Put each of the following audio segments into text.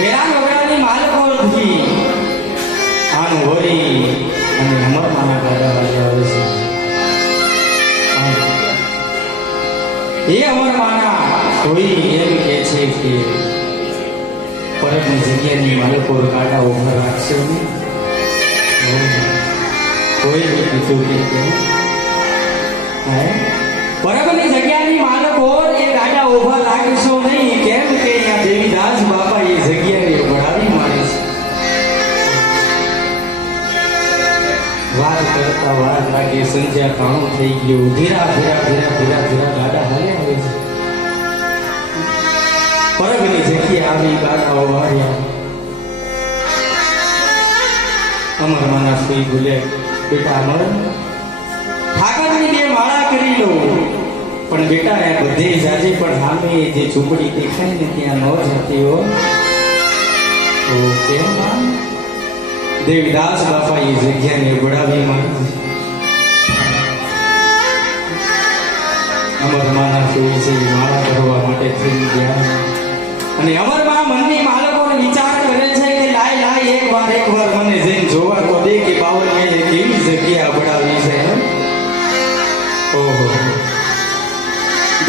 વેરાન વગડાની માલકોથી આનું હોરી અને અમરમાના ગાડા વાળી આવે છે. એ અમરમાના કોઈ એમ કહે છે કે પરબની જગ્યાની માલકો ગાડા ઊભા રાખશે કોઈ કીધું કે હે? પરબની જગ્યાની માલકો એ ગાડા ઊભા રાખશો નહીં. કેમ કે અહીંયા બાપા એ જગ્યાએ ભણાવી મારે છે. વાત કરતા વાત લાગે સંધ્યા કાણું થઈ ગયું. ધીરા ધીરા ધીરા ધીરા ધીરા ગાડા હાલે આવે છે. પરબની જગ્યાએ આવી ગાડાઓ વાળ્યા અમર માના સુઈ ભૂલે બેટા અમર કરી લો પણ બેટા, એ બધે જાજે પણ સામે જે ઝૂંપડી દેખાય ને, ત્યાં ન જતી હો. તો દેવદાસ બાપા એ જગ્યાને વડાવી માંગી અમરમાના સુઈ છે માળા કરવા માટે થઈ ગયા. અને અમરમાં મનની માલકો વિચાર કરે છે કે લાય લાય, એક વાર એક વાર મને જઈને જોવા તો દે કે બાવન મેલે કેવી જગ્યા અબડાવી છે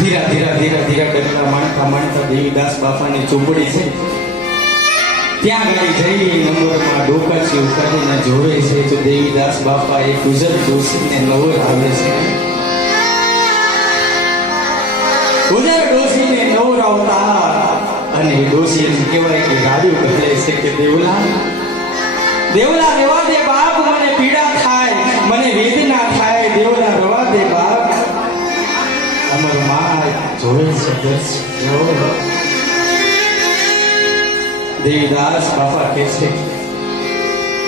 ધીરા ધીરા ધીરા ધીરા ડગલા માણતા માણતા દેવીદાસ બાપાની ઝૂંપડી છે. ત્યાં ગાડી જઈ નંબરમાં ડોકાચી ઉતારીને જોવે છે તો દેવીદાસ બાપા એ ગુજર ડોસીને નવર આવે છે. ગુજર ડોસીને નવરાવતા અને ડોસી એમ કહેવાય કે ગાડ્યું કહે છે કે દેવલા. દેવલા રેવા દે બાપ, મને પીડા થાય, મને વેદના થાય, દેવલા રવા દે બાપ. અમર of my છે of this દેવદાસ બાપા કહે છે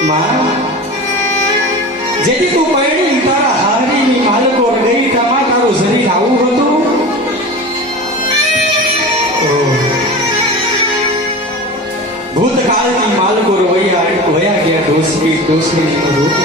માં જેથી તું પૈણી તારા હારીની માલકો ગઈ તમા તારું શરીર આવું હતું ભૂતકાળની માલકો વયા ગયા ડોસરી ડોસરીનું રૂપ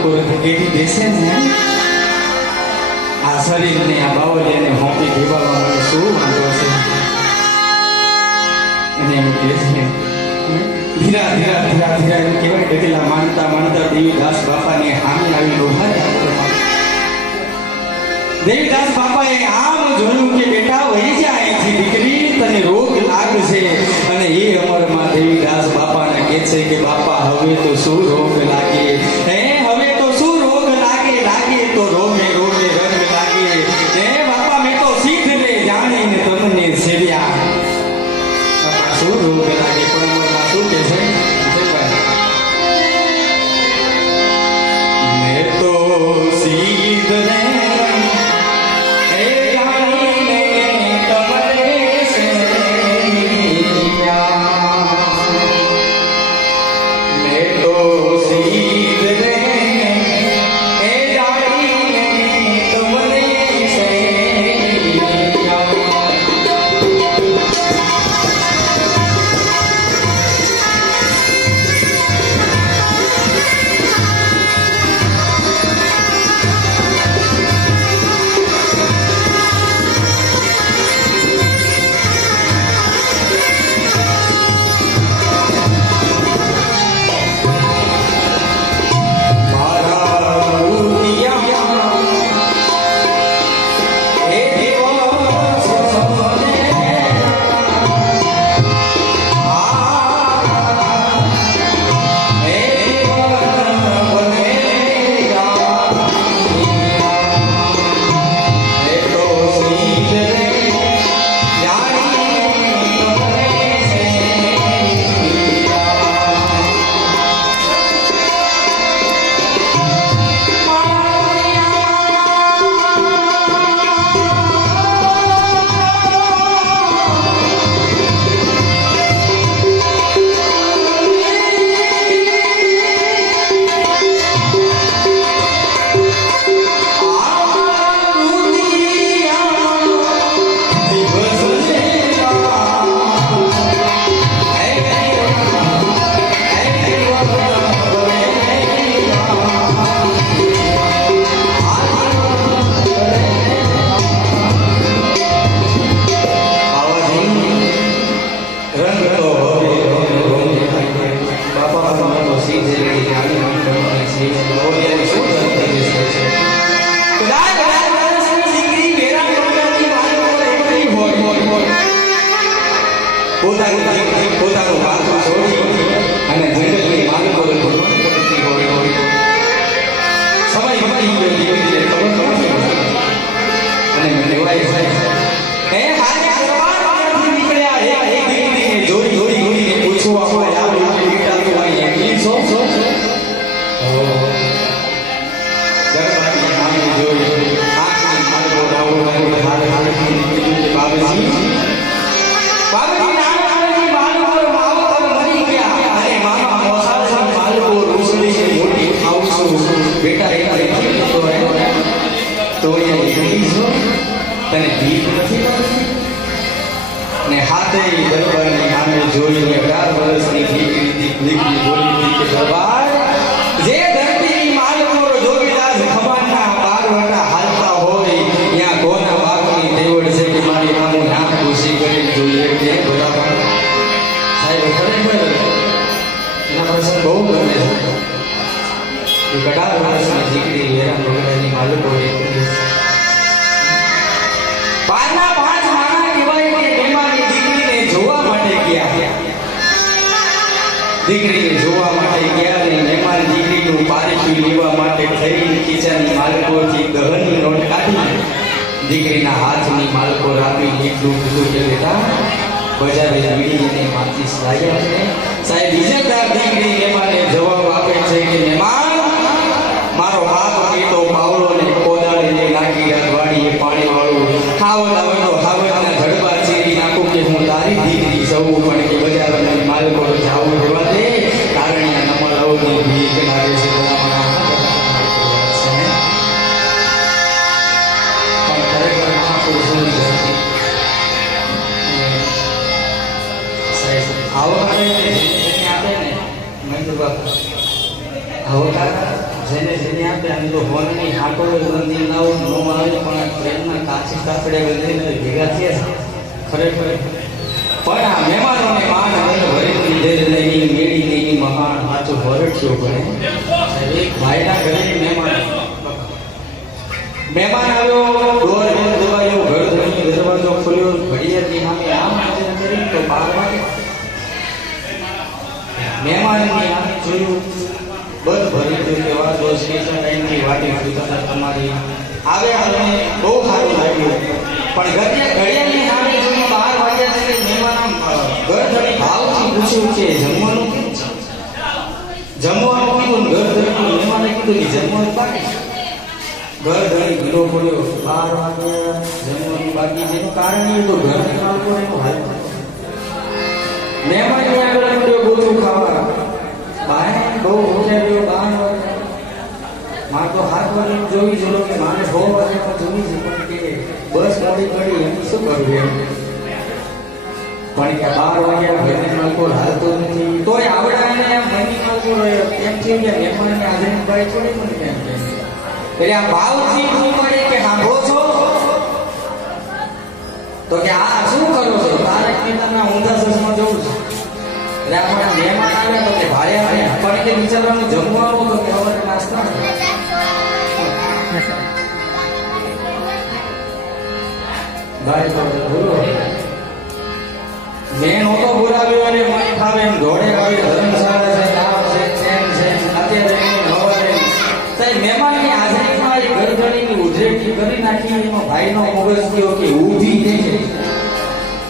માલિકો રત ને આ શરીરને આ બાવલિયાને હોંપી ભેવાવા માટે શું વાંધો છે અને એમ કહે છે ધીરા ધીરા ધીરા ધીરા એમ કહેવાય ડગલા માનતા માનતા દેવીદાસ બાપાને હામી આવી ઊભા દેવીદાસ બાપાએ આમ જોયું કે બેટા વહી જા અહીંથી દીકરી તને રોગ લાગશે અને એ અમરમાં દેવીદાસ બાપાને કહે છે કે બાપા, હવે તો શું રોગ લાગે? અઢાર વર્ષની દીકરી દીકરી બોલી હતી કે હોય, ત્યાં કોના બાપની દેવડ છે કે મારી માનું નામ ઘૂસી કરી જોઈએ કે બરાબર એના પ્રસંગ બહુ ગમે છે. કે અઢાર વર્ષની દીકરી વેરા ભગડાની માલિક હોય પારીખી લેવા માટે કાઢી દીકરીના હાથની માલકો રાખી જવાબ આપે છે કે મારો હાથ કીધો પાવલો ને કોદાળીને રજવાડીએ પાણી વાળું ખાવત આવકાર જેને જેને આપણે આમ તો હાટો મંદિર લાવો નો આવે, પણ આ ટ્રેનના કાચી કાપડે ગંદીને ભેગા થયા. ખરેખર. પણ આ મહેમાનોને માન અને ભરેલી દેર લઈ મેળી લઈ મહાન સાચો ભરટ્યો ભણે એક ભાઈના ઘરે મહેમાન મહેમાન આવ્યો ડોર બંધ દબાયો ઘર ધણી દરવાજો ખોલ્યો, ઘડિયાળની સામે આમ નજર કરી તો બાર વાગે મહેમાનની સામે જોયું. બધ ભરી ગયું કે વાહ દોસ્ત કેટલા ટાઈમથી વાટી સુધાતા તમારી. આવે અને બહુ સારું લાગ્યું. પણ ઘડિયા ઘડિયાળની સામે જોઈને બાર વાગ્યા છે મહેમાન ઘર ધણી ભાવથી પૂછ્યું છે જમવાનું જમવાનું કીધું ઘર ધણી મહેમાને કીધું કે જમવાનું બાકી ઘર ઘણી ગીરો પડ્યો બાર વાગ્યા જમવાનું બાકી એનું કારણ એ તો ઘર બાળકો એનો હાલ. મહેમાન ગોથું ખાવા. બહુ ઉઠાડ્યો બાર વાગ્યા મારે તો હાથ વાળી જોવી જોયો કે મારે બહુ વાગે પણ જોવી છે પણ કે બસ મોડી પડી એમ શું કરવું એમ? પણ કે બાર વાગ્યા ઘરની બાળકો હાલતો નથી. તોય આવડા એને મની બાળકો એમ થયું કે મહેમાનને હાજરી ભાઈ છોડી મને કે એટલે આ ભાવથી શું પડે કે સાંભળો છો? તો કે આ શું કરો છો? તારક મહેતાના ઊંધા સસમાં જવું છે. એટલે આપણે મહેમાન આવ્યા તો કે ભાડ્યા પણ કે જમવાનું તો કે હવે નાસ્તા ભાઈ તો બોલો મેં નહોતો બોલાવ્યો અને મને ફાવે એમ દોડે આવી, ધર્મશાળા છે નાવ છે ચેન છે, અત્યારે એની હવારે સાહેબ, મહેમાનની હાજરીમાં એ ગરગડીની ઉજરેટી કરી નાખી એમાં ભાઈનો મગજ કયો કે ઊભી રહે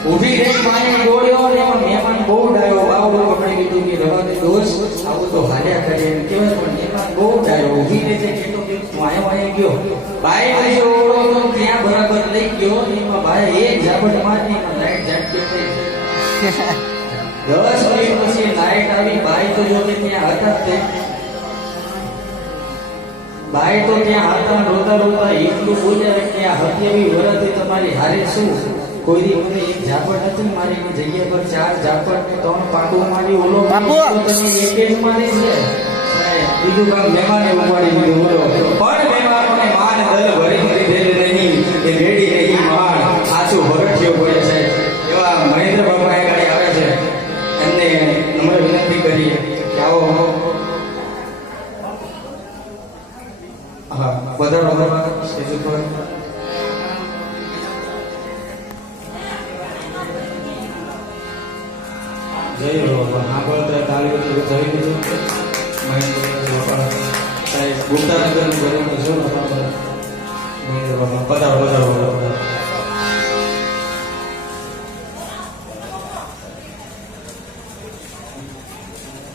ઊભી રહી પાણી દોડ્યો અને એમાં મહેમાન બહુ ડાયો. બાવડો પકડી લીધું કે રવા દે દોસ્ત, આવું તો હાલ્યા કરે એમ કહેવાય, પણ મહેમાન બહુ ડાયો. ઊભી રહે છે કે તો કે હું આયો આયો ગયો. ભાઈ પછી ઓળો તો ત્યાં બરાબર લઈ ગયો, એમાં ભાઈ એક ઝાપટ મારી, એમાં લાઈટ ઝાટકી થઈ દસ મિનિટ પછી લાઈટ આવી બાઈ તો જો કે ત્યાં હતા જ તે. બાઈ તો ત્યાં હતા, રોતા રોતા એટલું બોલ્યા કે આ હત્યાવી વરથી તમારી હારે શું? કોઈ મને એક ઝાપટ હતી મારી એની જગ્યા પર ચાર ઝાપટ ને ત્રણ પાકો મારી ઓલો પાકો તમે એક જ મારી છે. બીજું કામ મહેમાને ઉપાડી દીધું બોલો. પણ મહેમાનોને માન દલ ભરી દીધેલ નહીં. એ રેડી રહી માન સાચું ભરઠિયો પડે છે. એવા મહેન્દ્ર બાપા જય બાબા સાંભળતા તાળીઓથી જઈ દીધું મહેન્દ્ર પધારો પધારો પધારો